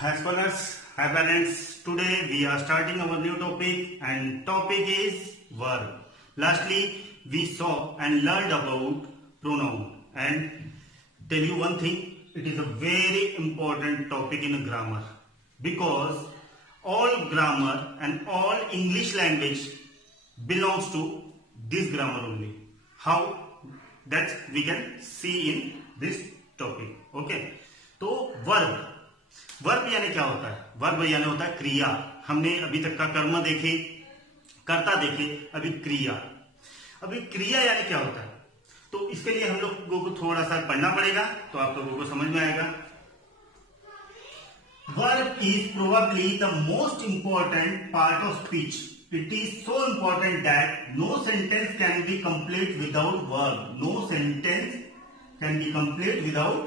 Hi scholars, hi parents. Today we are starting our new topic and topic is verb. Lastly, we saw and learned about pronoun and tell you one thing, it is a very important topic in grammar because all grammar and all English language belongs to this grammar only. How? That we can see in this topic. Okay? तो verb verb यानी क्या होता है? Verb यानी होता है क्रिया। हमने अभी तक का कर्म देखे, कर्ता देखे, अभी क्रिया। अभी क्रिया यानी क्या होता है? तो इसके लिए हम लोगों को थोड़ा सा पढ़ना पड़ेगा तो आप लोगों को समझ में आएगा। Verb is probably the most important part of speech. It is so important that no sentence can be complete without verb. No sentence can be complete without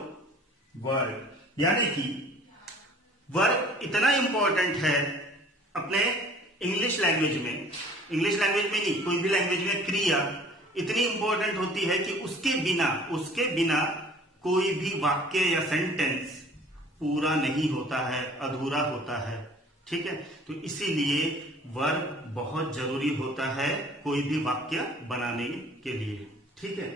verb. यानी कि वर्ब इतना इंपॉर्टेंट है अपने इंग्लिश लैंग्वेज में, नहीं कोई भी language में क्रिया इतनी इंपॉर्टेंट होती है कि उसके बिना कोई भी वाक्य या सेंटेंस पूरा नहीं होता है, अधूरा होता है. ठीक है, तो इसीलिए वर्ब बहुत जरूरी होता है कोई भी वाक्य बनाने के लिए. ठीक है,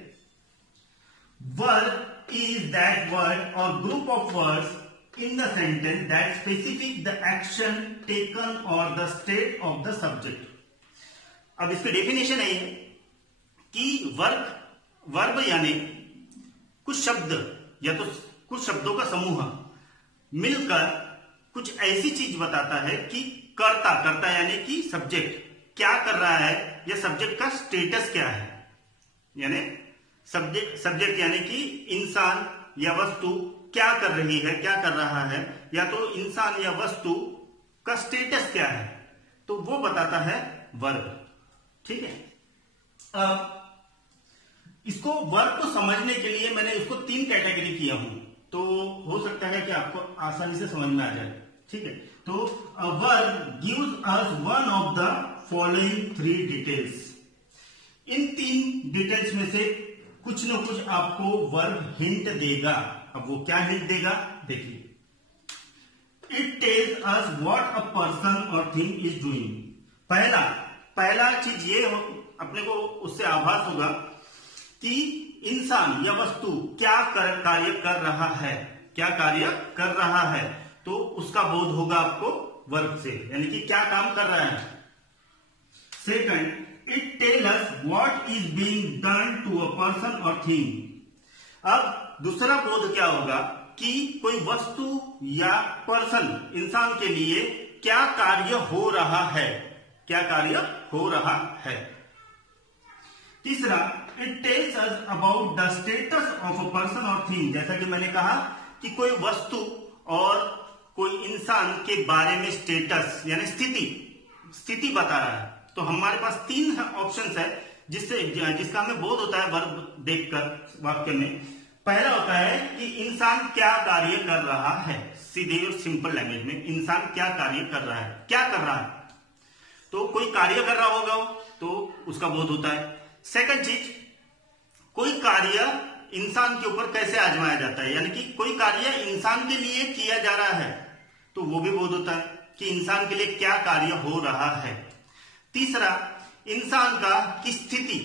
वर्ब इज दैट वर्ड और group of words in the sentence that specific the action taken or the state of the subject. अब इसकी डेफिनेशन है कि वर्ब यानी कुछ शब्द या तो कुछ शब्दों का समूह मिलकर कुछ ऐसी चीज बताता है कि कर्ता यानी कि सब्जेक्ट क्या कर रहा है या सब्जेक्ट का स्टेटस क्या है. यानी सब्जेक्ट यानी कि इंसान या वस्तु क्या कर रही है, क्या कर रहा है, या तो इंसान या वस्तु का स्टेटस क्या है, तो वो बताता है वर्ब. ठीक है, इसको वर्ब को समझने के लिए मैंने इसको 3 कैटेगरी किया हूं, तो हो सकता है कि आपको आसानी से समझ में आ जाए. ठीक है, तो verb gives us one of the following 3 details. In 3 details में से कुछ न कुछ आपको वर्ब हिंट देगा. अब वो क्या हिंट देगा देखिए. It tells us what a person और थिंग इज डूइंग. पहला चीज ये अपने को उससे आभास होगा कि इंसान या वस्तु क्या कार्य कर रहा है, तो उसका बोध होगा आपको वर्ब से, यानी कि क्या काम कर रहा है. Second, it tells us what is being done to a person और थिंग. अब दूसरा बोध क्या होगा कि कोई वस्तु या पर्सन, इंसान के लिए क्या कार्य हो रहा है. तीसरा, it tells us about the status of a person और थिंग. जैसा कि मैंने कहा कि कोई वस्तु और कोई इंसान के बारे में स्टेटस यानी स्थिति बता रहा है. तो हमारे पास 3 ऑप्शंस है जिसका हमें बोध होता है वर्ब देखकर वाक्य में. पहला होता है कि इंसान क्या कार्य कर रहा है. सीधे और सिंपल लैंग्वेज में इंसान क्या कार्य कर रहा है, तो कोई कार्य कर रहा होगा तो उसका बोध होता है. सेकंड चीज, कोई कार्य इंसान के ऊपर कैसे आजमाया जाता है, यानी कि कोई कार्य इंसान के लिए किया जा रहा है, तो वो भी बोध होता है कि इंसान के लिए क्या कार्य हो रहा है. तीसरा, इंसान की स्थिति,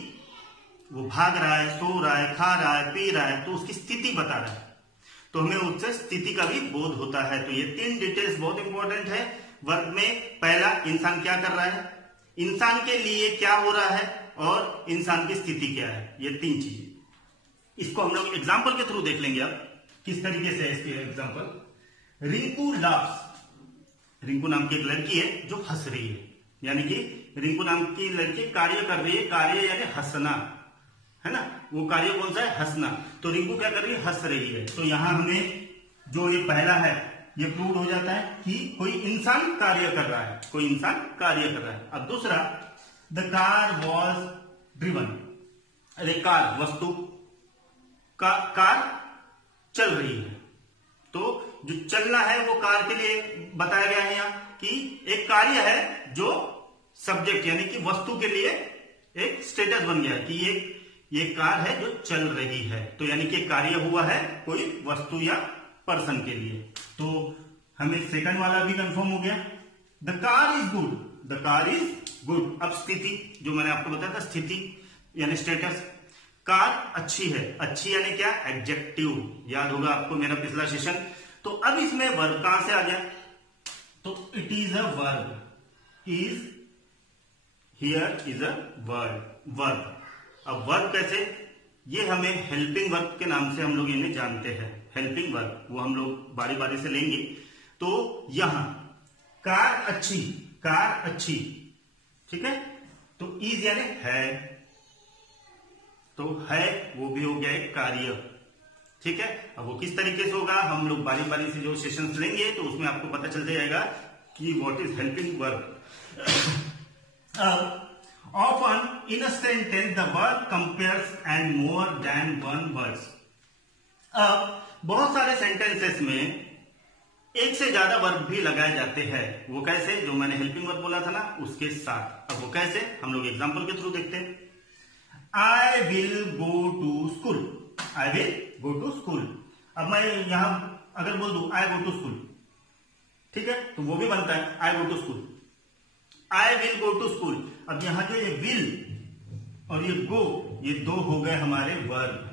वो भाग रहा है, सो रहा है, खा रहा है, पी रहा है, तो उसकी स्थिति बता रहा है, तो हमें उससे स्थिति का भी बोध होता है. तो ये 3 डिटेल्स बहुत इंपॉर्टेंट है वर्ब में. पहला, इंसान क्या कर रहा है, इंसान के लिए क्या हो रहा है, और इंसान की स्थिति क्या है. ये 3 चीजें. इसको हम लोग एग्जाम्पल के थ्रू देख लेंगे. अब किस तरीके से है इसके एग्जाम्पल. रिंकू लाफ्स. रिंकू नाम की एक लड़की है जो हंस रही है, यानी कि रिंकू नाम की लड़की कार्य कर रही है. कार्य यानी हंसना है ना, वो कार्य कौन सा है, हंसना. तो रिंकू क्या कर रही है, हंस रही है. तो यहां हमने जो ये पहला है ये प्रूव हो जाता है कि कोई इंसान कार्य कर रहा है. अब दूसरा, द कार वॉज ड्रिवन. अरे कार वस्तु कार चल रही है, तो जो चलना है वो कार के लिए बताया गया है यहाँ कि एक कार्य है जो सब्जेक्ट यानी कि वस्तु के लिए एक स्टेटस बन गया कि ये कार है जो चल रही है. तो यानी कि कार्य हुआ है कोई वस्तु या पर्सन के लिए. तो हमें सेकंड वाला भी कंफर्म हो गया। The car is good, the car is good. अब स्थिति जो मैंने आपको बताया था, स्थिति यानी स्टेटस, कार अच्छी है, अच्छी यानी क्या, एडजेक्टिव, याद होगा आपको मेरा पिछला सेशन। तो अब इसमें वर्ब कहां से आ गया, तो it is a verb, is here is a verb. अब वर्ब कैसे, ये हमें हेल्पिंग वर्ब के नाम से हम लोग इन्हें जानते हैं, हेल्पिंग वर्ब, वो हम लोग बारी बारी से लेंगे। तो यहां कार अच्छी, कार अच्छी, ठीक है, तो इज यानी है, तो है वो भी हो गया एक कार्य, ठीक है। अब वो किस तरीके से होगा, हम लोग बारी बारी से जो सेशंस लेंगे तो उसमें आपको पता चल जाएगा कि what is helping verb. Often in a sentence the verb compares and more than one words. अब बहुत सारे सेंटेंसेस में एक से ज्यादा वर्ब भी लगाए जाते हैं, वो कैसे, जो मैंने हेल्पिंग वर्ब बोला था ना उसके साथ। अब वो कैसे, हम लोग एग्जांपल के थ्रू देखते हैं। I will go to school, I will go to school. अब मैं यहां अगर बोल दूं आई गो टू स्कूल, ठीक है, तो वो भी बनता है I go to school, I will go to school. अब यहां जो ये विल और ये गो, ये दो हो गए हमारे वर्ब।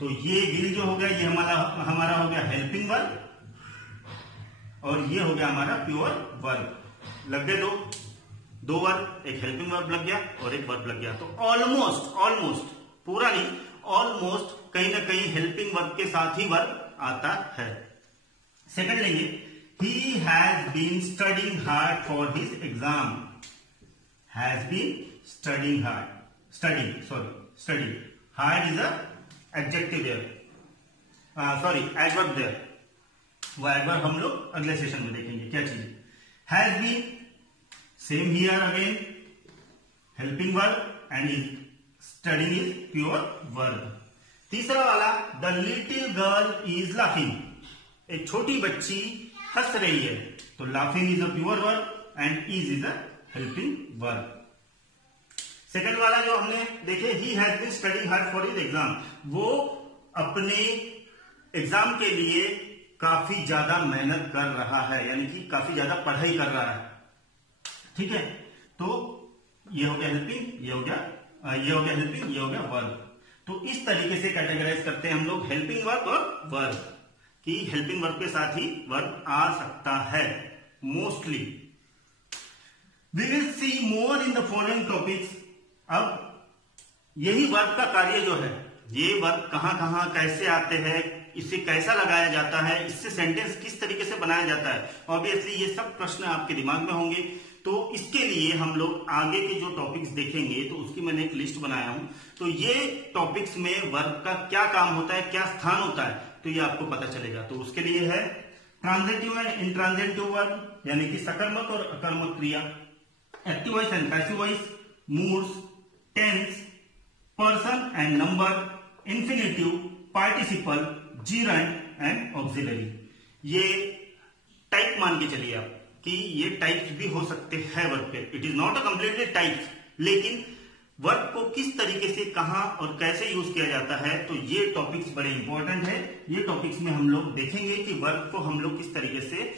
तो ये विल जो हो गया ये हमारा हो गया हेल्पिंग वर्ब, और ये हो गया हमारा प्योर वर्ब। लग गए दो वर्ब, एक हेल्पिंग वर्ब लग गया और एक वर्ब लग गया। तो ऑलमोस्ट पूरा नहीं, ऑलमोस्ट कहीं ना कहीं हेल्पिंग वर्ब के साथ ही वर्ब आता है। सेकंड लेंगे, he has been studying hard for his exam, has been studying hard, study hard is a adjective there, sorry adverb there, वो एडवर्ब हम लोग अगले सेशन में देखेंगे क्या चीज। Has been, same here again helping verb and is studying is pure verb. तीसरा वाला, the little girl is laughing, एक छोटी बच्ची हंस रही है, तो laughing is a pure verb and is a helping verb. Second वाला जो हमने देखे, he has been studying hard for his exam, वो अपने एग्जाम के लिए काफी ज्यादा मेहनत कर रहा है, यानी कि काफी ज्यादा पढ़ाई कर रहा है, ठीक है। तो ये हो गया हेल्पिंग, ये हो गया हेल्पिंग, ये हो गया वर्ब। तो इस तरीके से कैटेगराइज करते हैं हम लोग हेल्पिंग वर्ब और वर्ब, कि हेल्पिंग वर्ब के साथ ही वर्ब आ सकता है mostly. We will see more in the following topics. अब यही वर्ब का कार्य जो है, ये वर्ब कहां कहां कैसे आते हैं, इसे कैसा लगाया जाता है, इससे सेंटेंस किस तरीके से बनाया जाता है, ऑब्वियसली ये सब प्रश्न आपके दिमाग में होंगे। तो इसके लिए हम लोग आगे के जो टॉपिक्स देखेंगे तो उसकी मैंने एक लिस्ट बनाया हूं। तो ये टॉपिक्स में वर्ब का क्या काम होता है, क्या स्थान होता है, तो ये आपको पता चलेगा। तो उसके लिए है ट्रांजिटिव एंड इंट्रांजिटिव वर्ब, यानी कि सकर्मक और अकर्मक क्रिया, active voice and passive voice, moods, tense, person and number, infinitive, participle, gerund and auxiliary. ये टाइप मान के चलिए आप कि ये टाइप्स भी हो सकते हैं वर्ब के। It is not a completely types, लेकिन वर्ब को किस तरीके से कहां और कैसे यूज किया जाता है, तो ये टॉपिक्स बड़े इंपॉर्टेंट है। ये टॉपिक्स में हम लोग देखेंगे कि वर्ब को हम लोग किस तरीके से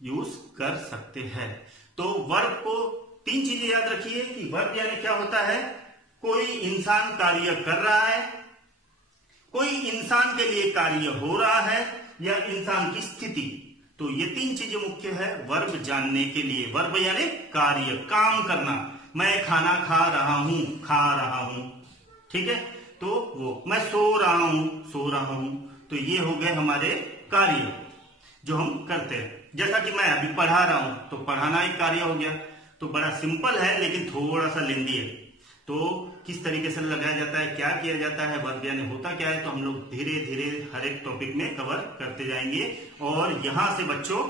यूज कर सकते हैं। तो वर्ब को तीन चीजें याद रखिए कि वर्ब यानी क्या होता है, कोई इंसान कार्य कर रहा है, कोई इंसान के लिए कार्य हो रहा है, या इंसान की स्थिति। तो ये तीन चीजें मुख्य है वर्ब जानने के लिए। वर्ब यानी कार्य, काम करना। मैं खाना खा रहा हूं, ठीक है, तो वो मैं सो रहा हूं, तो ये हो गए हमारे कार्य जो हम करते हैं। जैसा कि मैं अभी पढ़ा रहा हूं, तो पढ़ाना एक कार्य हो गया। तो बड़ा सिंपल है लेकिन थोड़ा सा लेंदी है। तो किस तरीके से लगाया जाता है, क्या किया जाता है, वर्ब यानी होता क्या है, तो हम लोग धीरे धीरे हर एक टॉपिक में कवर करते जाएंगे। और यहां से बच्चों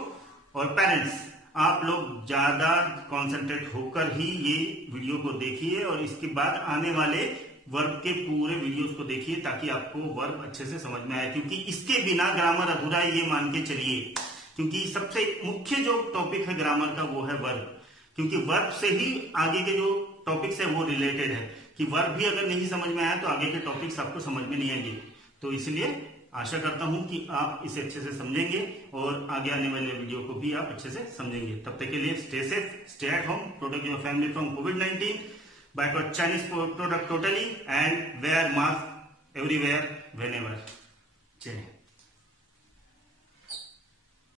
और पेरेंट्स, आप लोग ज्यादा कॉन्सेंट्रेट होकर ही ये वीडियो को देखिए और इसके बाद आने वाले वर्ब के पूरे वीडियोस को देखिए, ताकि आपको वर्ब अच्छे से समझ में आए। क्योंकि इसके बिना ग्रामर अधूरा है, ये मान के चलिए। क्योंकि सबसे मुख्य जो टॉपिक है ग्रामर का वो है वर्ब, क्योंकि वर्ब से ही आगे के जो टॉपिक्स है वो रिलेटेड है। कि वर्ब भी अगर नहीं समझ में आया तो आगे के टॉपिक्स आपको समझ में नहीं आएंगे। तो इसलिए आशा करता हूं कि आप इसे अच्छे से समझेंगे और आगे आने वाले वीडियो को भी आप अच्छे से समझेंगे। तब तक के लिए stay safe, stay at home, protect your family from COVID-19, boycott Chinese product totally, and wear mask everywhere whenever. जय हिंद।